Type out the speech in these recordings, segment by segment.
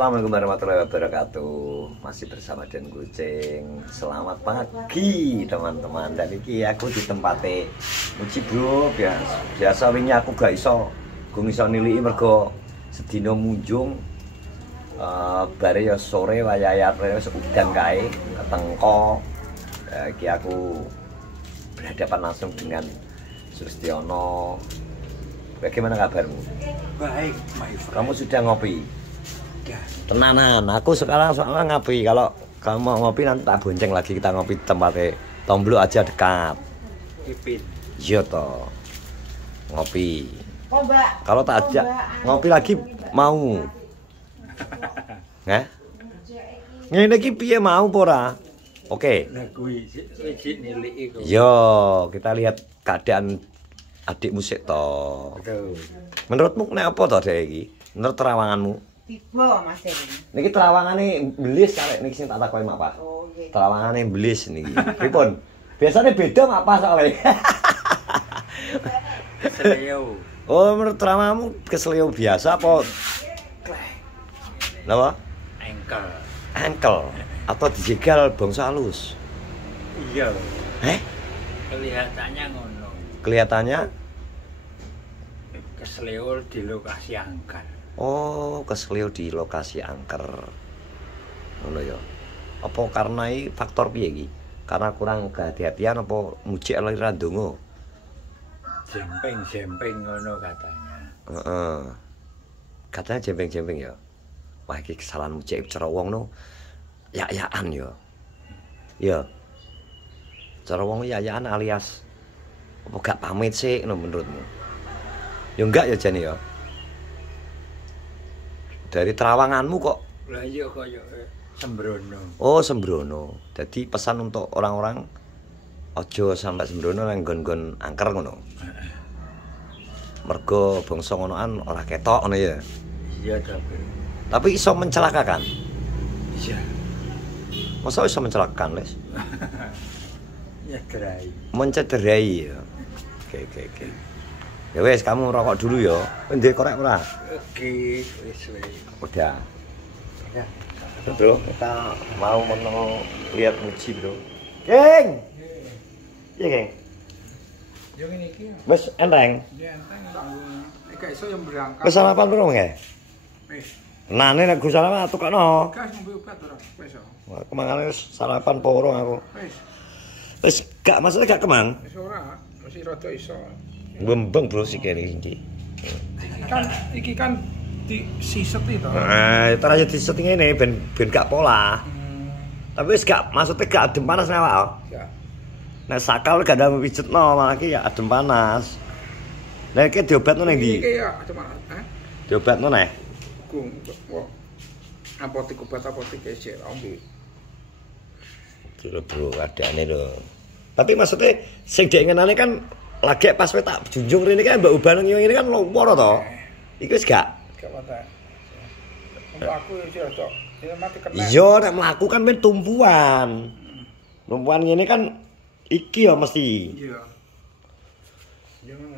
Assalamualaikum warahmatullahi wabarakatuh. Masih bersama Den Kucing. Selamat pagi teman-teman. Dan iki aku di tempatnya Muji bro. Biasa wingi aku gak iso niliki mergo sedina munjung. Bare ya sore wayah wis udan kae ketengko. Iki aku berhadapan langsung dengan Sustiono. Bagaimana kabarmu? Baik, my friend. Kamu sudah ngopi? Ya. Tenanan, aku sekarang soalnya ngopi. Kalau kamu mau ngopi nanti tak bonceng lagi, kita ngopi di tempatnya Tomblo aja dekat. Ipin. Iya toh. Ngopi. Oh, Mbak. Kalau tak ajak ngopi lagi mau. Hah? Ngene iki piye mau apa ora? Oke. Nah, kuwi sik niliki kok. Yo, kita lihat keadaan adik musik toh. Betul. Menurutmu nek apa toh dek iki? Menurut terawanganmu? Tiba Mas ini. Niki terawangane belis karek niki sing tak takoki Mak Pak. Oh, nggih. Terawangane belis niki. Pripun? Biasanya beda Mak Pak soalnya. Seleo. Oh, menurut terawangmu kesleo biasa apa? Napa? Engkel. Angkel atau dijegal bangsa halus? Iya. Kelihatannya ngono. Kelihatannya Kesleo di lokasi angker. oh, kesleo di lokasi angker. Ngono ya. Apa karena faktor piye iki? Karena kurang kehati-hatian apa mujik aliran donga? Jempeng-jempeng ngono katanya. Heeh. Katanya jempeng-jempeng ya. Wah, iki kesalahan mujik cara wong no. Ya-yaan ya. Ya. Cara wong ya-yaan alias apa gak pamit sih no menurutmu? Ya enggak ya jane ya. Dari terawanganmu kok. Lah iya kaya sembrono. Oh, sembrono. Jadi pesan untuk orang-orang ojo sampai sembrono nang nggon-nggon angker ngono. Mergo bangsa ngonoan ora ketok ngono ya. Iya Tapi iso mencelakakan. Iya. Masa iso mencelakakan, Les? Ya gerai. Mencederai ya. Oke. Ya wes, kamu rokok dulu ya. Ndek korek ora? Oke, wis. Udah. Ya. Bro, kita mau lihat Muji, Bro. Geng. Iya, Geng. Yo ngene iki. Wes enteng. Ya enteng tanggung. Gak iso yang berangkat. Wes sarapan bro nggih? Wis. Nane nek Gus sarapan tukokno. Gas ngombe obat ora? Wis. Wah, kemangane wis sarapan porong aku. Wis. Wis gak maksudnya gak kemang. Wis ora, mesti rada iso. Ngembeng bro sikile iki. Iki kan di siset itu. Terus diset ngene ben gak pola. Tapi wis gak maksudnya gak adem panas nek awak. Ya. Nek sakal gak ada pijetno malah iki ya adem panas. Lah iki diobatno ning ndi? Iki ya cuma Diobatno neh. Gung. Wah. Apotek obat apotek sik ombe. Kira bro adane lho. Tapi maksudnya sing dek ngenane kan lagi pas we tak junjung rene kan Mbak Uban ngene kan loro to. Iki wis gak? Gak apa-apa. Untuk aku ya rada ya mati kena. Iya nek mlaku kan men tumpuan. Tumpuan ngene kan iki ya mesti. Iya. Ya ngono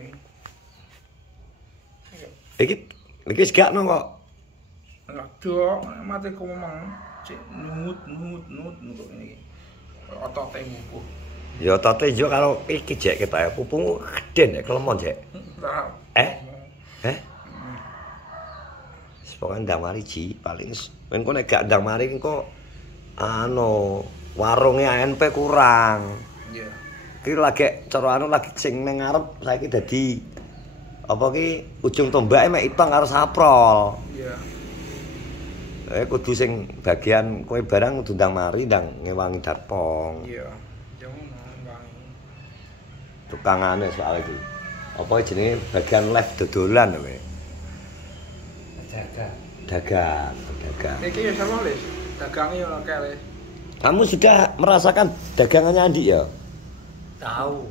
Iki wis gak no kok. Aduh, mati ku ngomong cek nut untuk ini. Otote mupuh. Ya tate yo karo iki jek ketok pupungmu gede nek kelemon jek. Eh? Pokoke ndang mari ji paling engko nek gak ndang mari engko warunge ANP kurang. Iya. Iki lagi cara lagi sing ning ngarep saiki dadi apa ki ujung tombake mek itong karo saprol. Iya. Kudu sing bagian kowe barang kudu ndang mari ndang ngewangi darpong. Iya. Jangan wangi. Tukangane soal itu. Apa jenenge bagian live dodolan kowe. Dagang. Iki ya sama Les. Dagange yo akeh Les. Kamu sudah merasakan dagangannya Andi ya? Tahu.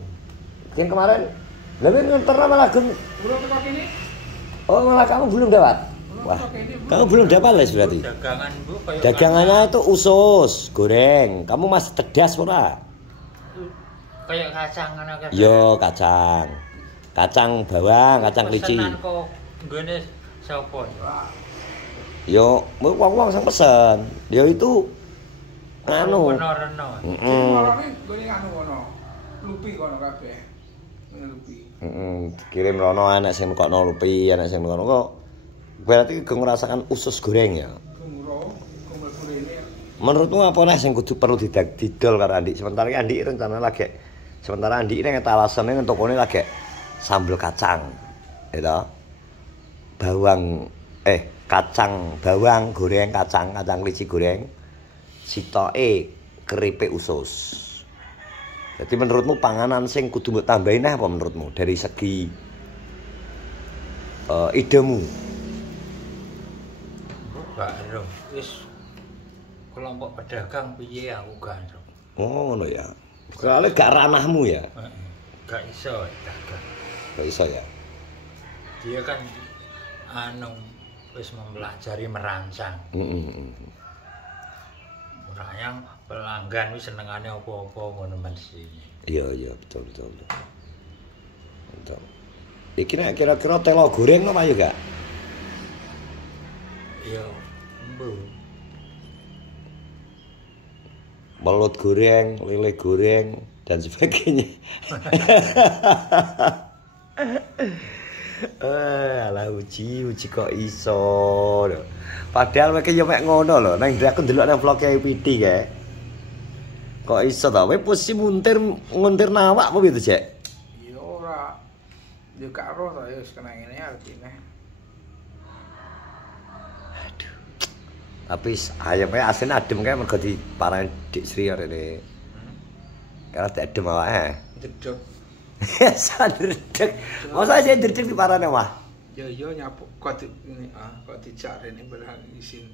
Yang kemarin lebih nganterna malah Belum teko kene. oh malah kamu belum dapat? Wah, kamu belum dapat Les berarti? Dagangan Bu kayak Dagangannya itu usus, goreng. Kamu masih tedas ora? kayak kacang ngono kan. Yo kacang. Kacang bawang, kacang kelici. Pesenan kok nggone sapa? Yo wong-wong sing pesen. Yo itu anu. Reno-reno. Heeh. Marane gone anu kono. Lupi kono kabeh. Lupi. Kirim rono anak sing nekokno lupi, anak sing nekokno kok berarti kau ngerasakan usus goreng ya. Menurutmu apa nih yang kudu perlu didol karo Andi? Sementara Andi rencana lagi, sementara Andi ini ngetalasane ngentokone lagi sambel kacang, gitu. Bawang, kacang, bawang goreng, kacang kelici goreng, sitoke keripik usus. Jadi menurutmu panganan sing kudu mbok tambahin apa menurutmu dari segi idemu? Gak ero. Wis kelompok pedagang piye aku gak ero. Oh, ngono ya. Soale gak ranahmu ya. Gak iso dagang. Gak iso ya. Dia kan wis mempelajari merancang. Merancang pelanggan wis senengane apa-apa ngono mesti. Iya, betul. Betul. Iki nek kira-kira telo goreng apa ya gak? Iya, mbu. Belut goreng, lele goreng dan sebagainya. Alah uji kok iso lho. Padahal mereka yo mek ngono lho. Nang aku ndelok nang vlog IPD kae. Kok iso ta? Kowe posisi nguntir nawak apa piye to, Cek? Ya ora. Ya gak ero ta wis kena ngene artine. Aduh. Tapi ayamnya asin adem kae mergo diparani Dik Sri rene. Karena adem awake. Jedok. Sadredeg. Masa saya dredeg diparani wah. Ya nyapu kok ini kok dijak rene berhak isin.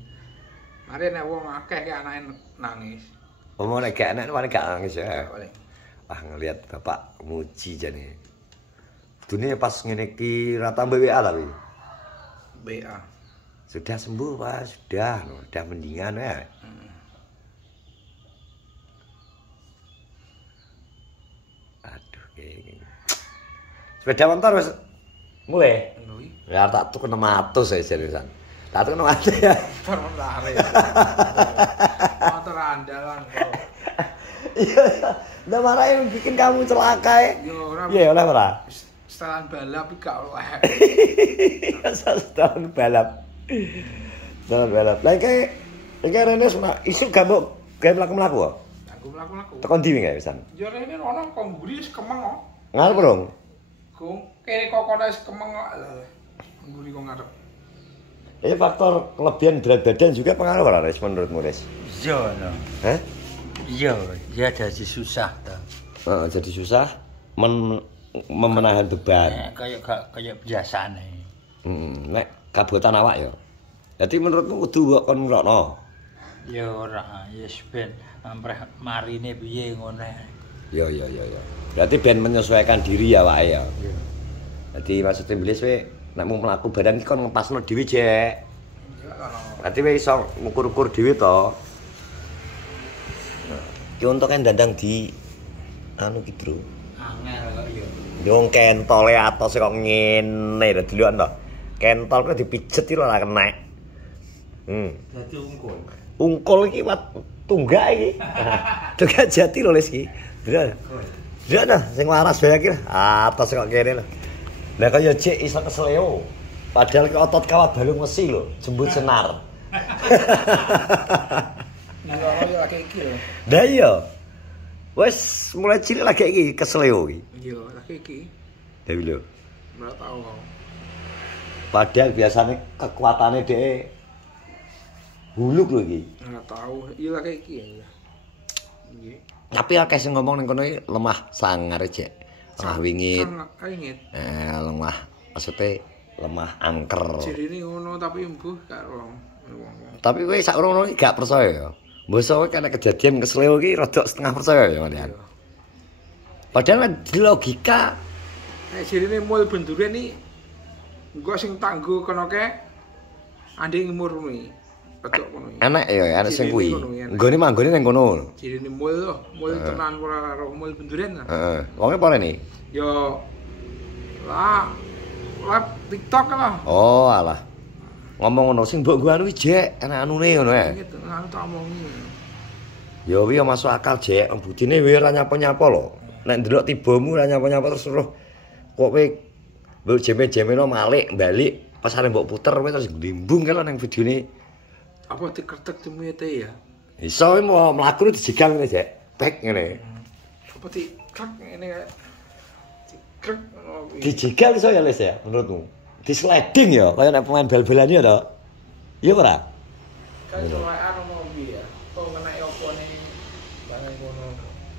Mari nek wong akeh ki anake nangis. Omong nek gak enak paling gak nangis ya. Paling. Wah ngelihat bapak muji jane. Dunia pas ngene iki ra tambah WA tapi. BA. Sudah sembuh Pak, sudah mendingan ya. Aduh kayak sepeda motor wis mulai. Ya tak tuku 600 ya seriusan. Tak tuku 600 ya. Motor andalan kok. Iya. Ndak marahin bikin kamu celaka ya. Yo ora. Iya oleh ora? Setelan balap iki gak oleh. Setelan balap. Setelan balap. Lah iki rene isu gak mbok gawe mlaku-mlaku kok. Aku mlaku-mlaku. Tekan ndi wingi pisan? Yo rene ono kok mburi wis kemeng kok. Ngarep dong. Kok kene kok wis kemeng kok. Mburi kok ngarep. Ini faktor kelebihan berat badan juga pengaruh ora Res menurutmu Res? Iya no. Hah? Iya, dia jadi susah ta. Jadi susah memenahan beban. Kayak biasane. Nek kabotan awak ya. Jadi menurutmu kudu kon ngrokno. Ya ora, yes ben ampreh marine piye ngono. Ya. Berarti ben menyesuaikan diri ya awake ya. Iya. Jadi maksudnya belis we nek mau mlaku badan iki kon ngepasno dhewe, Jek. Berarti we iso ngukur-ukur dhewe to. Ki untuk kan dandang di anu ki, Bro. Angel kok ya. Yung kentole atose kok ngene lho delokan to. Kentol kok dipijet iki lho ora kena. Dadi ungkul. Ungkul iki wat tunggak iki. Tunggak jati lho Les iki. Delok nah sing waras bae iki atas kok kene lho. Lah kaya Jek iso kesleo. Padahal ki otot kawat balung mesi lho, jembut senar. Iya lagi iki lho. Lah iya. Wes mulai cilik lagi iki kesleo iki. Iya lagi iki. Dewi lho. Ora tau kok. Padahal biasanya kekuatannya dhek huluk lho iki. Ora tau. Iya lagi iki ya. Nggih. Tapi akeh sing ngomong ning kono iki lemah sangar Jek. Lemah wingit. Wingit. Lemah maksudnya lemah angker. Jirine ngono tapi mbuh gak wong. Tapi kowe sak ngono iki gak percaya ya. Mbok kena kejadian kesleo iki rada setengah percaya ya Marian. Padahal di logika nek jirine mul benduren iki engko sing tanggo kono ke anding umur kuwi. Pedok kono iki. enak ya enak sing kuwi. Nggone manggone ning kono. Jirine mul tenan ora karo mul benduren. Heeh. Wonge apa rene? Yo lah TikTok lah. Oh, alah. ngomong ngono sing mbok gua anu jek ana anune ngono ae. Gitu, anu tak omongi. Ya wi masuk akal jek, budine wi ora nyapa-nyapa lho. Nek ndelok tibamu ora nyapa-nyapa terus suruh kok kowe mbok jeme-jemeno malik balik pas arep mbok puter kowe terus ndimbung kelo ning videone. Apa dikretek jemete ya? Iso mau mlaku dijegal ngene jek. Tek ngene. Apa dikrek ngene kayak dikrek ngono kuwi. Dijegal iso ya Les ya menurutmu? Di sliding ya kaya nek pemain bal-balan ya to. Iya ora? Kan soalnya mau piye ya? Kok ngenaki opone barang ngono.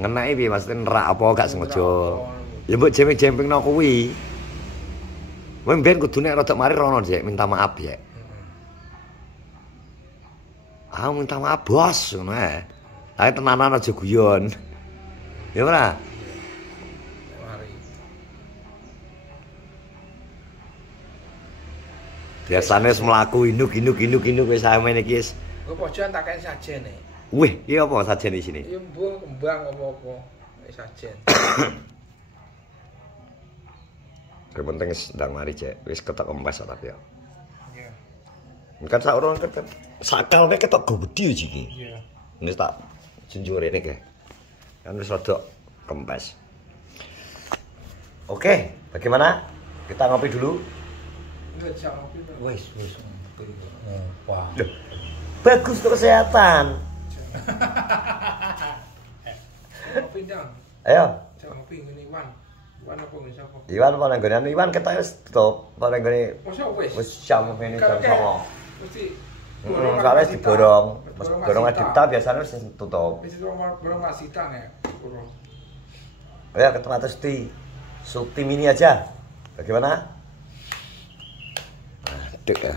Ngenaki piye maksudnya nerak apa gak sengaja. Ya mbok jemping-jempingno kuwi. Kowe mben kudu nek rada mari rono jek minta maaf ya. Ah minta maaf bos ngono ae. Ae tenanan aja guyon. Ya ora? Mari. Biasane wis mlaku induk wis sampeyan iki wis. Gue pojokan tak kayak sajen nih. Wih, iki apa sajen di sini? Iya mbok kembang apa-apa. Kayak sajen. Yang penting sedang mari cek, wis ketok kempes tapi ya. Iya. Kan sak urung ketok sakalne ketok gede iki. Iya. Wis tak junjur rene ge. Kan wis rada kempes. Oke, bagaimana? Kita ngopi dulu. Enggak bisa ngopi. Wis wah. Loh, bagus untuk kesehatan. Ngopi dong. Ayo, Ngopi ngene Iwan. Iwan apa ngene sapa? Iwan apa nang gone Iwan ketok wis tutup. Apa nang gone Masa wis. wis jam ngene jam 09.00. Mesti Soalnya diborong, borong adipta biasanya wis tutup. Wis borong wasita ya. Borong. Ya ketemu atas Suti mini aja. Bagaimana? Aduh ya.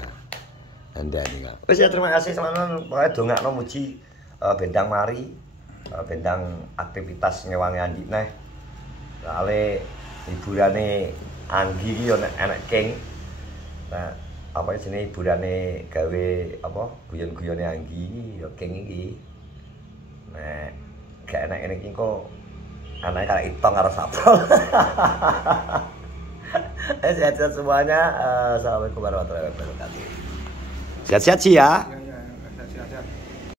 Anda ini kan. Wis ya terima kasih teman-teman. Pokoknya dongakno muji bendang mari. Bendang aktivitas ngewangi Andi neh. Soale hiburane Anggi iki yo enek king. Nah, apa jenenge hiburane gawe apa guyon-guyone Anggi yo king iki. Nek gak enak ngene iki kok anaknya kayak itong karo sapol. Sehat-sehat semuanya. Assalamualaikum warahmatullahi wabarakatuh. Sehat-sehat sih ya.